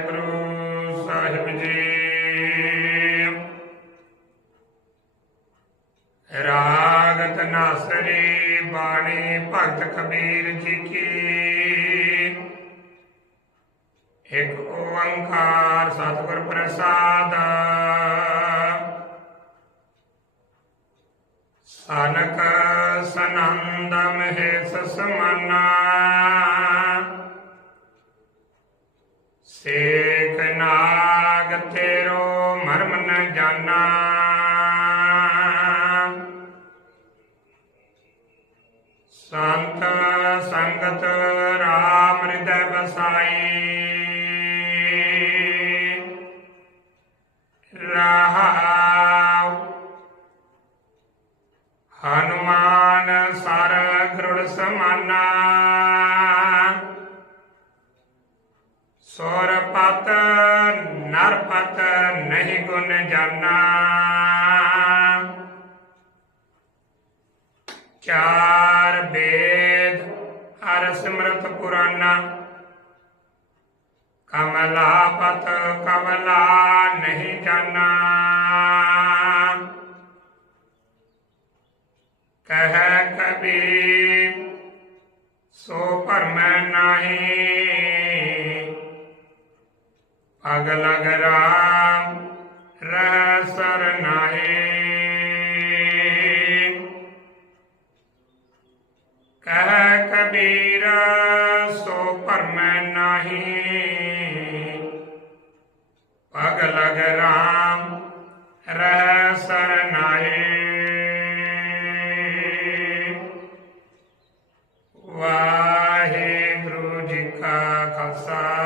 ਵਾਹਿਗੁਰੂ ਸਾਹਿਬ ਜੀ ਰਾਗ ਤਨਾਸਰੀ ਬਾਣੀ ਭਗਤ ਕਬੀਰ ਜੀ ਕੀ ਇੱਕ ਓੰਕਾਰ ਸਤਿਗੁਰ ਪ੍ਰਸਾਦ ਸਨਕ ਸਨੰਦਮ ਹੈ ਸਸਮਨਾ Say ਤੇਰੋ ਨ ਜਾਣਾ ਸੰਤ ਸੰਗਤ ਰਾਮ ਹਿਰਦੈ ਬਸਾਈ ਰਹਾਉ। ਹਨੂਮਾਨ ਸਰ ਗਰੁੜ ਸਮਾਨਾ। ਸਰਪਤ ਨਹੀਂ ਗੁਣ ਜਾਣਾ ਚਾਰ ਵੇਦ ਹਰ ਸਿਮਰਤ ਪੁਰਾਨਾ। ਕਮਲਾ ਪਤ ਕਮਲਾ ਨਹੀਂ ਜਾਣਾ ਕਹ ਕਬੀ ਸੋ ਪਰਮੈ ਨਾਹੀ। अगलग राम रह सरनाए कह कबीर, सो पर मैं नाही। अगलग राम रह सरनाए वाहे गुरु जी का खसा